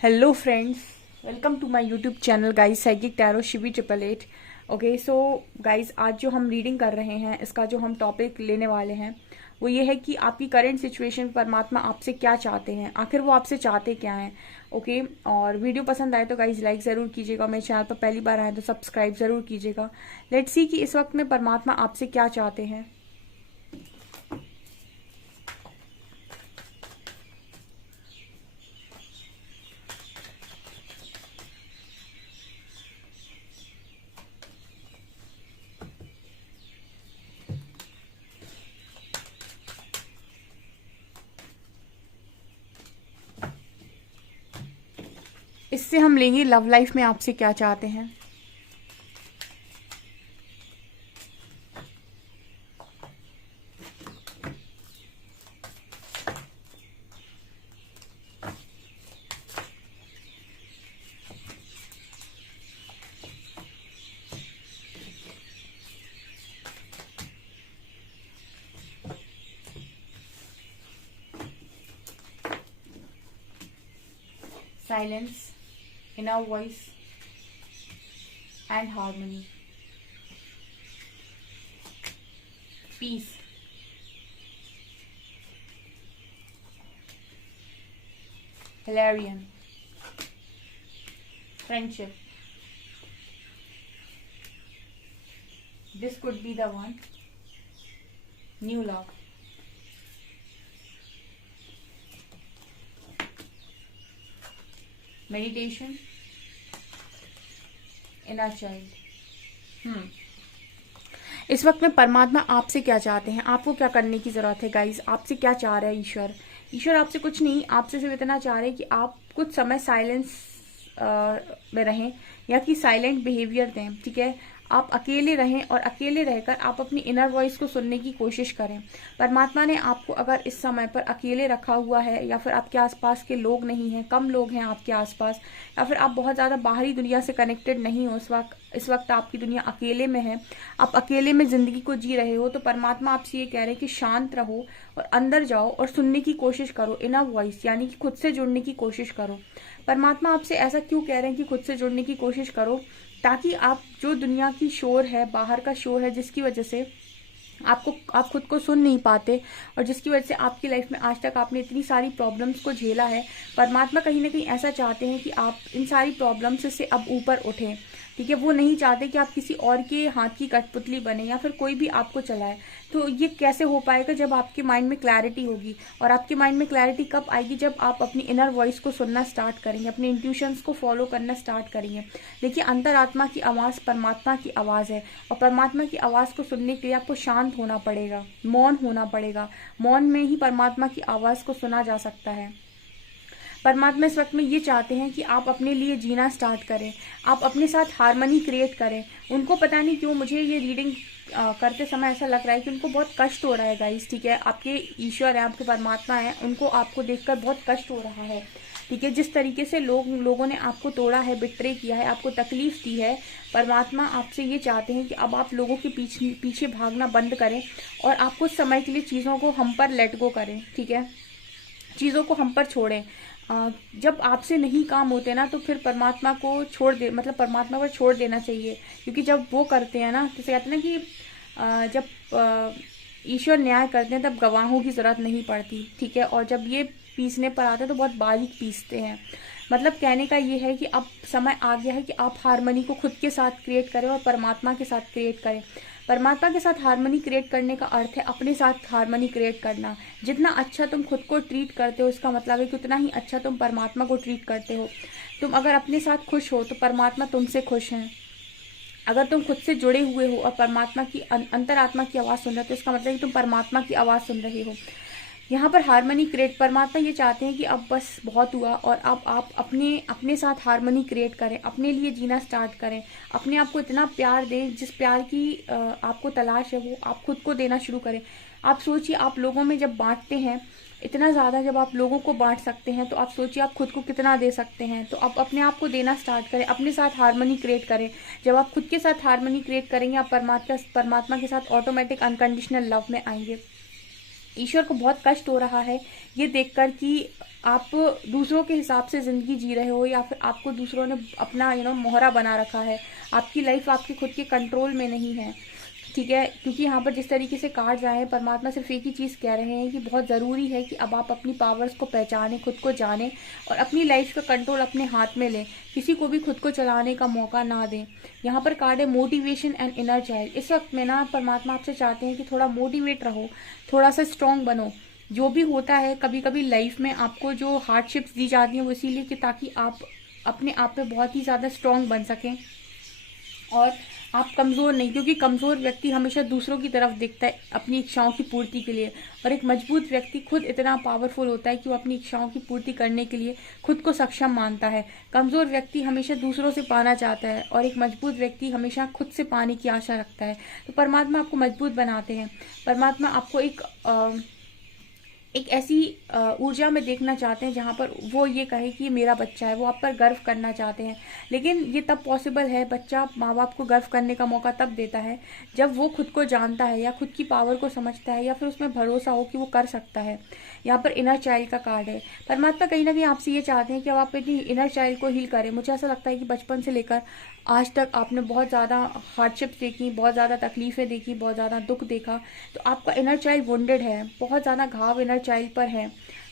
Hello friends, welcome to my YouTube channel guys psychic tarot Shivi 888। Okay so guys, आज जो हम reading कर रहे हैं, इसका जो हम टॉपिक लेने वाले हैं वो ये है कि आपकी करंट सिचुएशन परमात्मा आपसे क्या चाहते हैं, आखिर वो आपसे चाहते क्या हैं। ओके और वीडियो पसंद आए तो गाइस लाइक ज़रूर कीजिएगा, मेरे चैनल पर पहली बार आए तो सब्सक्राइब ज़रूर कीजिएगा। लेट्स सी कि इस वक्त में परमात्मा आपसे क्या चाहते हैं। इससे हम लेंगे लव लाइफ में आपसे क्या चाहते हैं। Silence, inner voice and harmony, peace, hilarion, friendship. This could be the one. New love. Meditation. Inner child. इस वक्त में परमात्मा आपसे क्या चाहते हैं, आपको क्या करने की जरूरत है गाइस। आपसे क्या चाह रहे हैं ईश्वर। ईश्वर आपसे कुछ नहीं, आपसे सिर्फ इतना चाह रहे हैं कि आप कुछ समय साइलेंस में रहें या कि साइलेंट बिहेवियर दें। ठीक है, आप अकेले रहें और अकेले रहकर आप अपनी इनर वॉइस को सुनने की कोशिश करें। परमात्मा ने आपको अगर इस समय पर अकेले रखा हुआ है या फिर आपके आसपास के लोग नहीं हैं, कम लोग हैं आपके आसपास, या फिर आप बहुत ज़्यादा बाहरी दुनिया से कनेक्टेड नहीं हो, इस वक्त आपकी दुनिया अकेले में है, आप अकेले में ज़िंदगी को जी रहे हो, तो परमात्मा आपसे ये कह रहे हैं कि शांत रहो और अंदर जाओ और सुनने की कोशिश करो। इनर वॉइस यानी कि खुद से जुड़ने की कोशिश करो। परमात्मा आपसे ऐसा क्यों कह रहे हैं कि खुद से जुड़ने की कोशिश करो, ताकि आप जो दुनिया की शोर है, बाहर का शोर है, जिसकी वजह से आप खुद को सुन नहीं पाते और जिसकी वजह से आपकी लाइफ में आज तक आपने इतनी सारी प्रॉब्लम्स को झेला है, परमात्मा कहीं ना कहीं ऐसा चाहते हैं कि आप इन सारी प्रॉब्लम्स से अब ऊपर उठें। ठीक है, वो नहीं चाहते कि आप किसी और के हाथ की कठपुतली बने या फिर कोई भी आपको चलाए। तो ये कैसे हो पाएगा, जब आपके माइंड में क्लैरिटी होगी। और आपके माइंड में क्लैरिटी कब आएगी, जब आप अपनी इनर वॉइस को सुनना स्टार्ट करेंगे, अपने इंट्यूशंस को फॉलो करना स्टार्ट करेंगे। देखिए, अंतरात्मा की आवाज़ परमात्मा की आवाज़ है और परमात्मा की आवाज़ को सुनने के लिए आपको शांत होना पड़ेगा, मौन होना पड़ेगा। मौन में ही परमात्मा की आवाज़ को सुना जा सकता है। परमात्मा इस वक्त में ये चाहते हैं कि आप अपने लिए जीना स्टार्ट करें, आप अपने साथ हार्मनी क्रिएट करें। उनको पता नहीं क्यों मुझे ये रीडिंग करते समय ऐसा लग रहा है कि उनको बहुत कष्ट हो रहा है गाइस। ठीक है, आपके ईश्वर है, आपके परमात्मा है, उनको आपको देखकर बहुत कष्ट हो रहा है। ठीक है, जिस तरीके से लोगों ने आपको तोड़ा है, बिट्रे किया है, आपको तकलीफ दी है, परमात्मा आपसे ये चाहते हैं कि अब आप लोगों के पीछे भागना बंद करें और आप कुछ समय के लिए चीज़ों को हम पर लेट गो करें। ठीक है, चीज़ों को हम पर छोड़ें। जब आपसे नहीं काम होते ना, तो फिर परमात्मा को छोड़ दे, मतलब परमात्मा पर छोड़ देना चाहिए। क्योंकि जब वो करते हैं ना, जैसे कहते हैं ना कि जब ईश्वर न्याय करते हैं तब गवाहों की ज़रूरत नहीं पड़ती। ठीक है, और जब ये पीसने पर आते हैं तो बहुत बारीक पीसते हैं। मतलब कहने का ये है कि अब समय आ गया है कि आप हारमोनी को खुद के साथ क्रिएट करें और परमात्मा के साथ क्रिएट करें। परमात्मा के साथ हारमोनी क्रिएट करने का अर्थ है अपने साथ हारमोनी क्रिएट करना। जितना अच्छा तुम खुद को ट्रीट करते हो, इसका मतलब है कि उतना ही अच्छा तुम परमात्मा को ट्रीट करते हो। तुम अगर अपने साथ खुश हो तो परमात्मा तुमसे खुश हैं। अगर तुम खुद से जुड़े हुए हो और परमात्मा की अंतरात्मा की आवाज़ सुन रहे हो, तो इसका मतलब है कि तुम परमात्मा की आवाज़ सुन रहे हो। यहाँ पर हारमोनी क्रिएट, परमात्मा ये चाहते हैं कि अब बस बहुत हुआ और अब आप अपने साथ हारमोनी क्रिएट करें, अपने लिए जीना स्टार्ट करें, अपने आप को इतना प्यार दें, जिस प्यार की आपको तलाश है वो आप खुद को देना शुरू करें। आप सोचिए, आप लोगों में जब बांटते हैं इतना ज़्यादा, जब आप लोगों को बांट सकते हैं तो आप सोचिए आप खुद को कितना दे सकते हैं। तो आप अपने आप को देना स्टार्ट करें, अपने साथ हारमोनी क्रिएट करें। जब आप खुद के साथ हारमोनी क्रिएट करेंगे, आप परमात्मा के साथ ऑटोमेटिक अनकंडीशनल लव में आएंगे। ईश्वर को बहुत कष्ट हो रहा है ये देखकर कि आप दूसरों के हिसाब से ज़िंदगी जी रहे हो, या फिर आपको दूसरों ने अपना मोहरा बना रखा है। आपकी लाइफ आपके खुद के कंट्रोल में नहीं है, ठीक है। क्योंकि यहाँ पर जिस तरीके से कार्ड्स आए हैं, परमात्मा सिर्फ एक ही चीज़ कह रहे हैं कि बहुत ज़रूरी है कि अब आप अपनी पावर्स को पहचानें, खुद को जानें और अपनी लाइफ का कंट्रोल अपने हाथ में लें। किसी को भी खुद को चलाने का मौका ना दें। यहाँ पर कार्ड है मोटिवेशन एंड इनर चाइल्ड। इस वक्त में ना परमात्मा आपसे चाहते हैं कि थोड़ा मोटिवेट रहो, थोड़ा सा स्ट्रॉन्ग बनो। जो भी होता है, कभी कभी लाइफ में आपको जो हार्डशिप्स दी जाती हैं वो इसीलिए कि ताकि आप अपने आप में बहुत ही ज़्यादा स्ट्रॉन्ग बन सकें और आप कमज़ोर नहीं, क्योंकि कमज़ोर व्यक्ति हमेशा दूसरों की तरफ देखता है अपनी इच्छाओं की पूर्ति के लिए, और एक मजबूत व्यक्ति खुद इतना पावरफुल होता है कि वो अपनी इच्छाओं की पूर्ति करने के लिए खुद को सक्षम मानता है। कमज़ोर व्यक्ति हमेशा दूसरों से पाना चाहता है और एक मजबूत व्यक्ति हमेशा खुद से पाने की आशा रखता है। तो परमात्मा आपको मजबूत बनाते हैं। परमात्मा आपको एक ऐसी ऊर्जा में देखना चाहते हैं जहाँ पर वो ये कहे कि मेरा बच्चा है, वो आप पर गर्व करना चाहते हैं। लेकिन ये तब पॉसिबल है, बच्चा माँ बाप को गर्व करने का मौका तब देता है जब वो खुद को जानता है या खुद की पावर को समझता है या फिर उसमें भरोसा हो कि वो कर सकता है। यहाँ पर इनर चाइल्ड का कार्ड है। परमात्मा कहीं ना कहीं आपसे ये चाहते हैं कि अब आप अपनी इनर चाइल्ड को हील करें। मुझे ऐसा लगता है कि बचपन से लेकर आज तक आपने बहुत ज़्यादा हार्डशिप्स देखी, बहुत ज़्यादा तकलीफ़ें देखी, बहुत ज़्यादा दुख देखा, तो आपका इनर चाइल्ड वुंडेड है, बहुत ज़्यादा घाव इनर चाइल्ड पर है,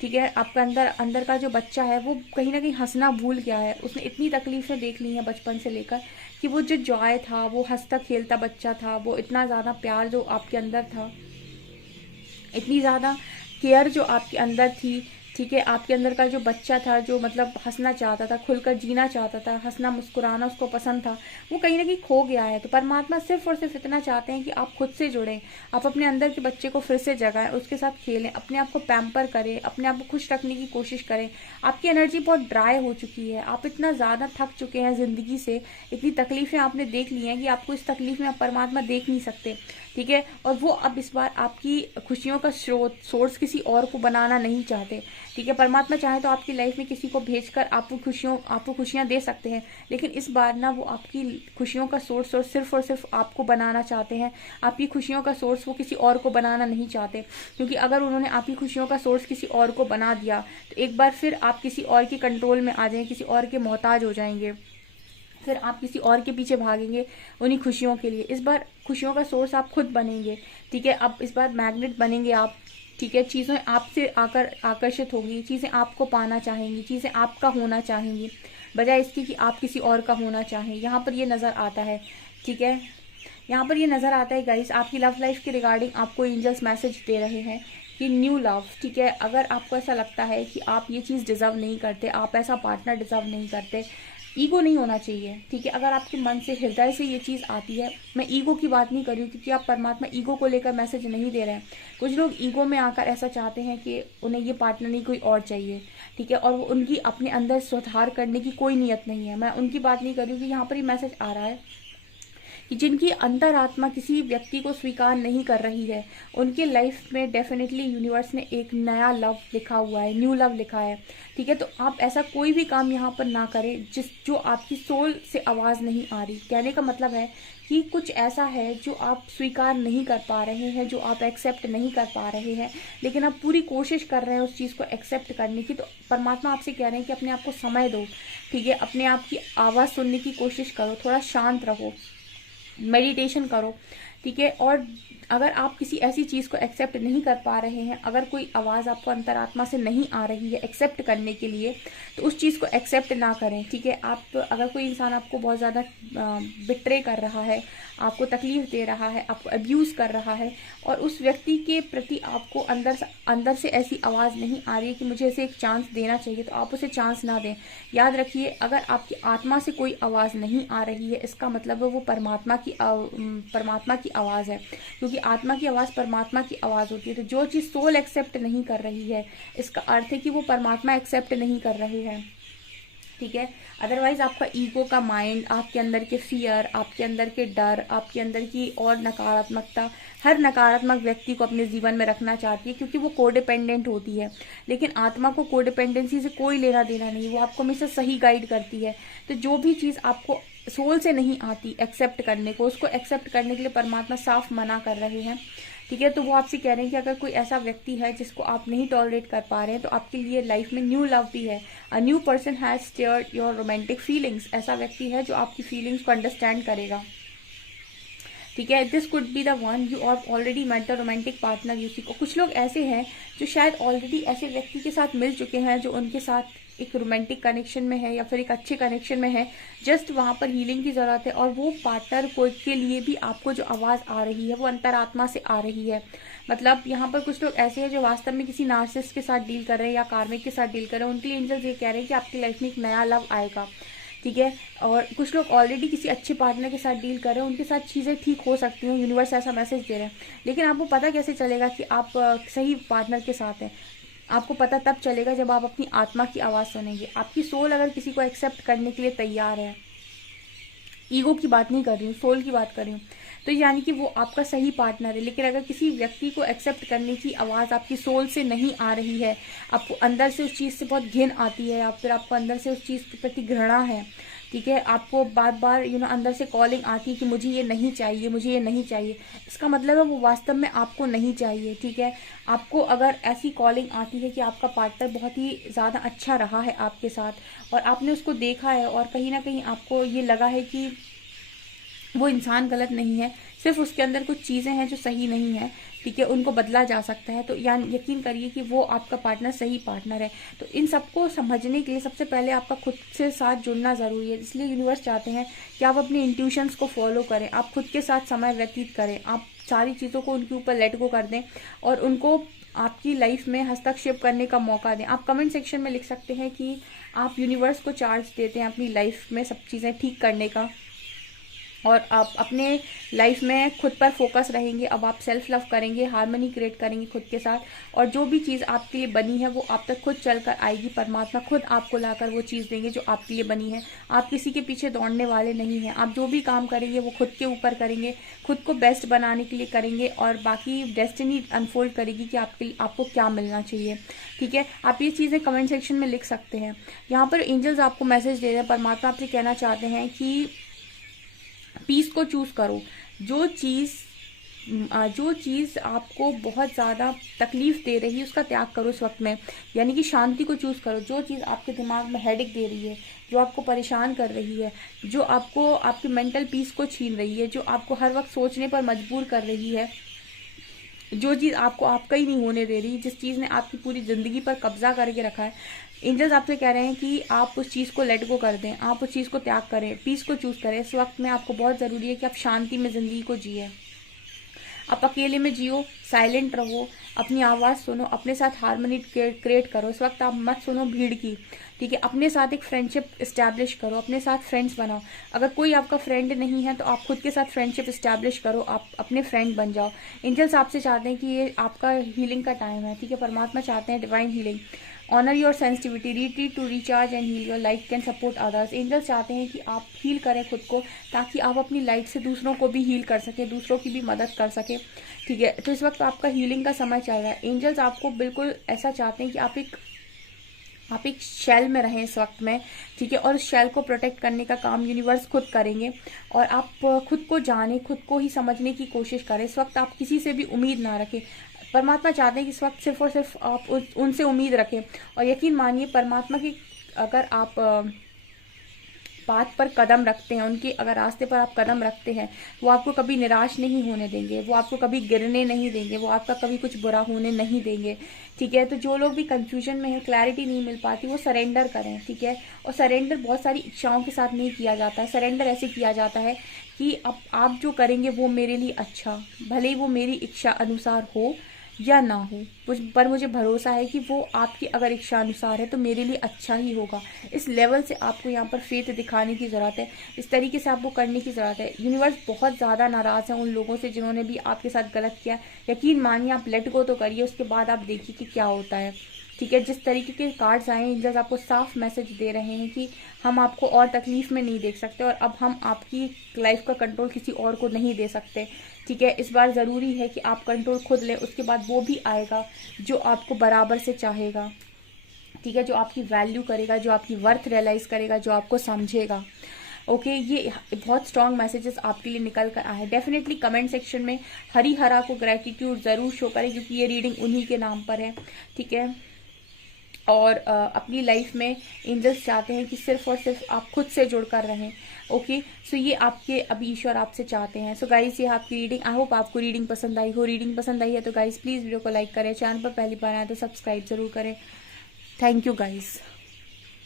ठीक है। आपका अंदर का जो बच्चा है वो कहीं ना कहीं हंसना भूल गया है। उसने इतनी तकलीफ़ें देख ली हैं बचपन से लेकर कि वो जो जॉय था, वो हंसता खेलता बच्चा था, वो इतना ज़्यादा प्यार जो आपके अंदर था, इतनी ज़्यादा केयर जो आपके अंदर थी, ठीक है। आपके अंदर का जो बच्चा था, जो मतलब हंसना चाहता था, खुलकर जीना चाहता था, हंसना मुस्कुराना उसको पसंद था, वो कहीं ना कहीं खो गया है। तो परमात्मा सिर्फ और सिर्फ इतना चाहते हैं कि आप खुद से जुड़ें, आप अपने अंदर के बच्चे को फिर से जगाएं, उसके साथ खेलें, अपने आप को पैम्पर करें, अपने आप को खुश रखने की कोशिश करें। आपकी एनर्जी बहुत ड्राई हो चुकी है, आप इतना ज़्यादा थक चुके हैं ज़िंदगी से, इतनी तकलीफ़ें आपने देख ली हैं कि आपको इस तकलीफ़ में आप परमात्मा देख नहीं सकते, ठीक है। और वो अब इस बार आपकी खुशियों का सोर्स किसी और को बनाना नहीं चाहते, ठीक है। परमात्मा चाहे तो आपकी लाइफ में किसी को भेजकर आपको खुशियां दे सकते हैं, लेकिन इस बार ना वो आपकी खुशियों का सोर्स और सिर्फ आपको बनाना चाहते हैं। आपकी खुशियों का सोर्स वो किसी और को बनाना नहीं चाहते, क्योंकि अगर उन्होंने आपकी खुशियों का सोर्स किसी और को बना दिया तो एक बार फिर आप किसी और के कंट्रोल में आ जाएंगे, किसी और के मोहताज हो जाएंगे, फिर आप किसी और के पीछे भागेंगे उन्हीं खुशियों के लिए। इस बार खुशियों का सोर्स आप खुद बनेंगे, ठीक है। अब इस बार मैग्नेट बनेंगे आप, ठीक है। चीज़ें आपसे आकर आकर्षित होंगी, चीज़ें आपको पाना चाहेंगी, चीज़ें आपका होना चाहेंगी, बजाय इसकी कि आप किसी और का होना चाहें। यहाँ पर ये नज़र आता है, ठीक है। यहाँ पर ये नज़र आता है गाइस, आपकी लव लाइफ के रिगार्डिंग आपको एंजल्स मैसेज दे रहे हैं कि न्यू लव, ठीक है। अगर आपको ऐसा लगता है कि आप ये चीज़ डिज़र्व नहीं करते, आप ऐसा पार्टनर डिज़र्व नहीं करते, ईगो नहीं होना चाहिए, ठीक है। अगर आपके मन से, हृदय से ये चीज़ आती है, मैं ईगो की बात नहीं कर रही हूँ, क्योंकि आप परमात्मा ईगो को लेकर मैसेज नहीं दे रहे हैं। कुछ लोग ईगो में आकर ऐसा चाहते हैं कि उन्हें ये पार्टनर नहीं कोई और चाहिए, ठीक है, और वो उनकी अपने अंदर सुधार करने की कोई नीयत नहीं है। मैं उनकी बात नहीं कर रही हूँ कि यहाँ पर ये मैसेज आ रहा है कि जिनकी अंतरात्मा किसी व्यक्ति को स्वीकार नहीं कर रही है, उनके लाइफ में डेफिनेटली यूनिवर्स ने एक नया लव लिखा हुआ है, न्यू लव लिखा है, ठीक है। तो आप ऐसा कोई भी काम यहाँ पर ना करें जो आपकी सोल से आवाज़ नहीं आ रही। कहने का मतलब है कि कुछ ऐसा है जो आप स्वीकार नहीं कर पा रहे हैं, जो आप एक्सेप्ट नहीं कर पा रहे हैं, लेकिन आप पूरी कोशिश कर रहे हैं उस चीज़ को एक्सेप्ट करने की। तो परमात्मा आपसे कह रहे हैं कि अपने आप को समय दो, ठीक है। अपने आप की आवाज़ सुनने की कोशिश करो, थोड़ा शांत रहो, मेडिटेशन करो, ठीक है। और अगर आप किसी ऐसी चीज़ को एक्सेप्ट नहीं कर पा रहे हैं, अगर कोई आवाज़ आपको अंतरात्मा से नहीं आ रही है एक्सेप्ट करने के लिए, तो उस चीज़ को एक्सेप्ट ना करें, ठीक है। आप अगर कोई इंसान आपको बहुत ज़्यादा बिट्रे कर रहा है, आपको तकलीफ़ दे रहा है, आपको अब्यूज़ कर रहा है, और उस व्यक्ति के प्रति आपको अंदर से ऐसी आवाज़ नहीं आ रही है कि मुझे इसे एक चांस देना चाहिए, तो आप उसे चांस ना दें। याद रखिए, अगर आपकी आत्मा से कोई आवाज़ नहीं आ रही है, इसका मतलब है वो परमात्मा की आवाज़ है, क्योंकि आत्मा की आवाज़ परमात्मा की आवाज़ होती है। तो जो चीज़ सोल एक्सेप्ट नहीं कर रही है, इसका अर्थ है कि वो परमात्मा एक्सेप्ट नहीं कर रहे हैं, ठीक है। अदरवाइज आपका ईगो का माइंड, आपके अंदर के फियर, आपके अंदर के डर, आपके अंदर की और नकारात्मकता, हर नकारात्मक व्यक्ति को अपने जीवन में रखना चाहती है, क्योंकि वो कोडिपेंडेंट होती है। लेकिन आत्मा को कोडिपेंडेंसी से कोई लेना देना नहीं, वो आपको हमेशा सही गाइड करती है। तो जो भी चीज़ आपको सोल से नहीं आती एक्सेप्ट करने को, उसको एक्सेप्ट करने के लिए परमात्मा साफ मना कर रहे हैं। ठीक है, तो वो आपसे कह रहे हैं कि अगर कोई ऐसा व्यक्ति है जिसको आप नहीं टॉलरेट कर पा रहे हैं, तो आपके लिए लाइफ में न्यू लव भी है। A new person has steered your romantic feelings, ऐसा व्यक्ति है जो आपकी फीलिंग्स को अंडरस्टैंड करेगा। ठीक है, this could be the one you are already met the romantic partner you seek. और कुछ लोग ऐसे हैं जो शायद ऑलरेडी ऐसे व्यक्ति के साथ मिल चुके हैं जो उनके साथ एक रोमांटिक कनेक्शन में है या फिर एक अच्छे कनेक्शन में है, जस्ट वहाँ पर हीलिंग की ज़रूरत है। और वो पार्टनर को के लिए भी आपको जो आवाज़ आ रही है वो अंतरात्मा से आ रही है। मतलब यहाँ पर कुछ लोग ऐसे हैं जो वास्तव में किसी नार्सिसिस्ट के साथ डील कर रहे हैं या कार्मिक के साथ डील कर रहे हैं, उनके लिए एंजल्स ये कह रहे हैं कि आपकी लाइफ में एक नया लव आएगा। ठीक है, और कुछ लोग ऑलरेडी किसी अच्छे पार्टनर के साथ डील कर रहे हैं, उनके साथ चीज़ें ठीक हो सकती हैं, यूनिवर्स ऐसा मैसेज दे रहे हैं। लेकिन आपको पता कैसे चलेगा कि आप सही पार्टनर के साथ हैं? आपको पता तब चलेगा जब आप अपनी आत्मा की आवाज़ सुनेंगे। आपकी सोल अगर किसी को एक्सेप्ट करने के लिए तैयार है, ईगो की बात नहीं कर रही हूँ, सोल की बात कर रही हूँ, तो यानी कि वो आपका सही पार्टनर है। लेकिन अगर किसी व्यक्ति को एक्सेप्ट करने की आवाज़ आपकी सोल से नहीं आ रही है, आपको अंदर से उस चीज़ से बहुत घिन आती है या फिर आपको अंदर से उस चीज़ के प्रति घृणा है, ठीक है, आपको बार बार अंदर से कॉलिंग आती है कि मुझे ये नहीं चाहिए, मुझे ये नहीं चाहिए, इसका मतलब है वो वास्तव में आपको नहीं चाहिए। ठीक है, आपको अगर ऐसी कॉलिंग आती है कि आपका पार्टनर बहुत ही ज़्यादा अच्छा रहा है आपके साथ और आपने उसको देखा है और कहीं ना कहीं आपको ये लगा है कि वो इंसान गलत नहीं है, सिर्फ उसके अंदर कुछ चीज़ें हैं जो सही नहीं है, ठीक है, उनको बदला जा सकता है, तो यानी यकीन करिए कि वो आपका पार्टनर सही पार्टनर है। तो इन सबको समझने के लिए सबसे पहले आपका खुद से साथ जुड़ना ज़रूरी है। इसलिए यूनिवर्स चाहते हैं कि आप अपने इंट्यूशंस को फॉलो करें, आप खुद के साथ समय व्यतीत करें, आप सारी चीज़ों को उनके ऊपर लेट गो कर दें और उनको आपकी लाइफ में हस्तक्षेप करने का मौका दें। आप कमेंट सेक्शन में लिख सकते हैं कि आप यूनिवर्स को चार्ज देते हैं अपनी लाइफ में सब चीज़ें ठीक करने का, और आप अपने लाइफ में खुद पर फोकस रहेंगे। अब आप सेल्फ लव करेंगे, हार्मनी क्रिएट करेंगे खुद के साथ, और जो भी चीज़ आपके लिए बनी है वो आप तक खुद चलकर आएगी। परमात्मा खुद आपको लाकर वो चीज़ देंगे जो आपके लिए बनी है। आप किसी के पीछे दौड़ने वाले नहीं हैं। आप जो भी काम करेंगे वो खुद के ऊपर करेंगे, खुद को बेस्ट बनाने के लिए करेंगे और बाकी डेस्टिनी अनफोल्ड करेगी कि आपको क्या मिलना चाहिए। ठीक है, आप ये चीज़ें कमेंट सेक्शन में लिख सकते हैं। यहाँ पर एंजल्स आपको मैसेज दे रहे हैं, परमात्मा आपसे कहना चाहते हैं कि पीस को चूज करो। जो चीज़ आपको बहुत ज़्यादा तकलीफ दे रही है उसका त्याग करो इस वक्त में, यानी कि शांति को चूज़ करो। जो चीज़ आपके दिमाग में हेडेक दे रही है, जो आपको परेशान कर रही है, जो आपको आपकी मेंटल पीस को छीन रही है, जो आपको हर वक्त सोचने पर मजबूर कर रही है, जो चीज़ आपको आपका ही नहीं होने दे रही, जिस चीज़ ने आपकी पूरी ज़िंदगी पर कब्जा करके रखा है, एंजल्स आपसे कह रहे हैं कि आप उस चीज़ को लेट गो कर दें, आप उस चीज़ को त्याग करें, पीस को चूज़ करें। इस वक्त में आपको बहुत ज़रूरी है कि आप शांति में ज़िंदगी को जिए, आप अकेले में जियो, साइलेंट रहो, अपनी आवाज़ सुनो, अपने साथ हार्मनी क्रिएट करो। इस वक्त आप मत सुनो भीड़ की, ठीक है, अपने साथ एक फ्रेंडशिप इस्टेब्लिश करो, अपने साथ फ्रेंड्स बनाओ। अगर कोई आपका फ्रेंड नहीं है तो आप खुद के साथ फ्रेंडशिप इस्टेब्लिश करो, आप अपने फ्रेंड बन जाओ। एंजल्स आपसे चाहते हैं कि ये आपका हीलिंग का टाइम है, ठीक है, परमात्मा चाहते हैं divine healing. Honour your sensitivity, retreat to recharge and heal your life can support others. Angels चाहते हैं कि आप हील करें खुद को, ताकि आप अपनी लाइफ से दूसरों को भी हील कर सकें, दूसरों की भी मदद कर सकें। ठीक है, तो इस वक्त आपका हीलिंग का समय चल रहा है। एंजल्स आपको बिल्कुल ऐसा चाहते हैं कि आप एक शेल में रहें इस वक्त में, ठीक है, और उस शेल को प्रोटेक्ट करने का काम यूनिवर्स खुद करेंगे। और आप खुद को जाने, खुद को ही समझने की कोशिश करें। इस वक्त आप किसी से भी उम्मीद ना रखें। परमात्मा चाहते हैं कि इस वक्त सिर्फ और सिर्फ आप उनसे उम्मीद रखें। और यकीन मानिए परमात्मा की, अगर आप बात पर कदम रखते हैं, उनके अगर रास्ते पर आप कदम रखते हैं, वो आपको कभी निराश नहीं होने देंगे, वो आपको कभी गिरने नहीं देंगे, वो आपका कभी कुछ बुरा होने नहीं देंगे। ठीक है, तो जो लोग भी कंफ्यूजन में है, क्लैरिटी नहीं मिल पाती, वो सरेंडर करें। ठीक है, और सरेंडर बहुत सारी इच्छाओं के साथ नहीं किया जाता है। सरेंडर ऐसे किया जाता है कि अब आप जो करेंगे वो मेरे लिए अच्छा, भले ही वो मेरी इच्छा अनुसार हो या ना हो, पर मुझे भरोसा है कि वो आपकी अगर इच्छा अनुसार है तो मेरे लिए अच्छा ही होगा। इस लेवल से आपको यहाँ पर फेथ दिखाने की ज़रूरत है, इस तरीके से आपको करने की ज़रूरत है। यूनिवर्स बहुत ज़्यादा नाराज़ है उन लोगों से जिन्होंने भी आपके साथ गलत किया। यकीन मानिए, आप लेट गो तो करिए, उसके बाद आप देखिए कि क्या होता है। ठीक है, जिस तरीके के कार्ड्स आए, एंजल्स आपको साफ मैसेज दे रहे हैं कि हम आपको और तकलीफ में नहीं देख सकते और अब हम आपकी लाइफ का कंट्रोल किसी और को नहीं दे सकते। ठीक है, इस बार ज़रूरी है कि आप कंट्रोल खुद लें, उसके बाद वो भी आएगा जो आपको बराबर से चाहेगा। ठीक है, जो आपकी वैल्यू करेगा, जो आपकी वर्थ रियलाइज़ करेगा, जो आपको समझेगा। ओके, ये बहुत स्ट्रॉन्ग मैसेजेस आपके लिए निकल कर आए हैं। डेफिनेटली कमेंट सेक्शन में हरी हरा को ग्रेटिट्यूड ज़रूर शो करें, क्योंकि ये रीडिंग उन्हीं के नाम पर है, ठीक है। और अपनी लाइफ में एंजल्स चाहते हैं कि सिर्फ और सिर्फ आप खुद से जुड़कर रहें। ओके, सो ये आपके अभी ईश्वर आपसे चाहते हैं। सो गाइस, ये आपकी रीडिंग, आई होप आपको रीडिंग पसंद आई हो। रीडिंग पसंद आई है तो गाइस प्लीज़ वीडियो को लाइक करें, चैनल पर पहली बार आए तो सब्सक्राइब जरूर करें। Thank you guys.